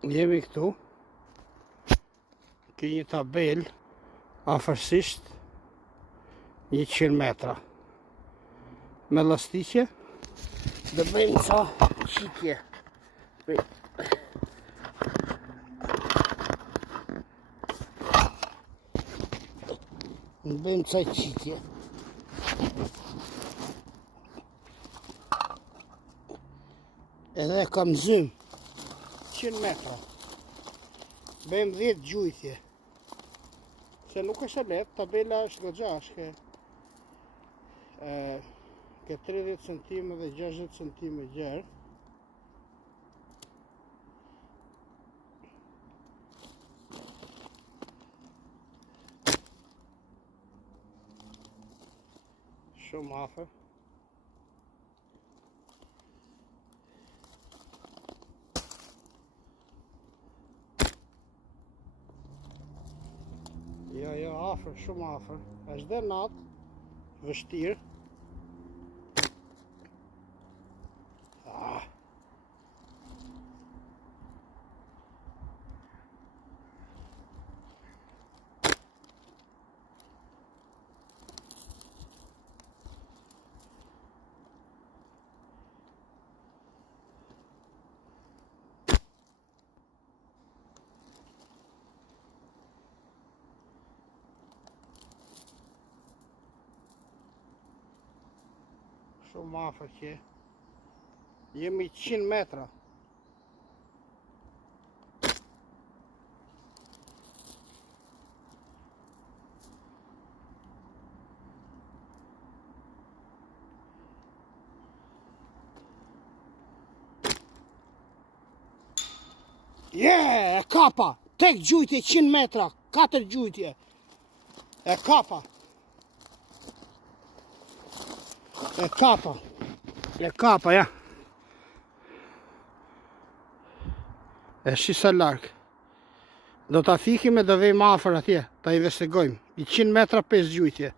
Jemi këtu, ke një tabel afërsisht 100 metra me lastikje dhe bëjmë ca qitje. Bëjmë ca qitje. Edhe kam zymë 100 metra. Bëjmë 10 gjujtje. Se nuk është e letë, tabela është goxha, është ke 30 cm dhe 60 cm gjerë. Shumë afër. Jo, afër, shumë afër. Është dhe natë, vështirë. Shumë afër që jemi 100 metra. E kapa, tek gjujtje 100 metra, 4 gjujtje. E kapa. E kapa, ja. E shisa larkë. Do t'a fikim e do vejmë afër atje, ta investigojmë. 100 metra 5 gjujtje.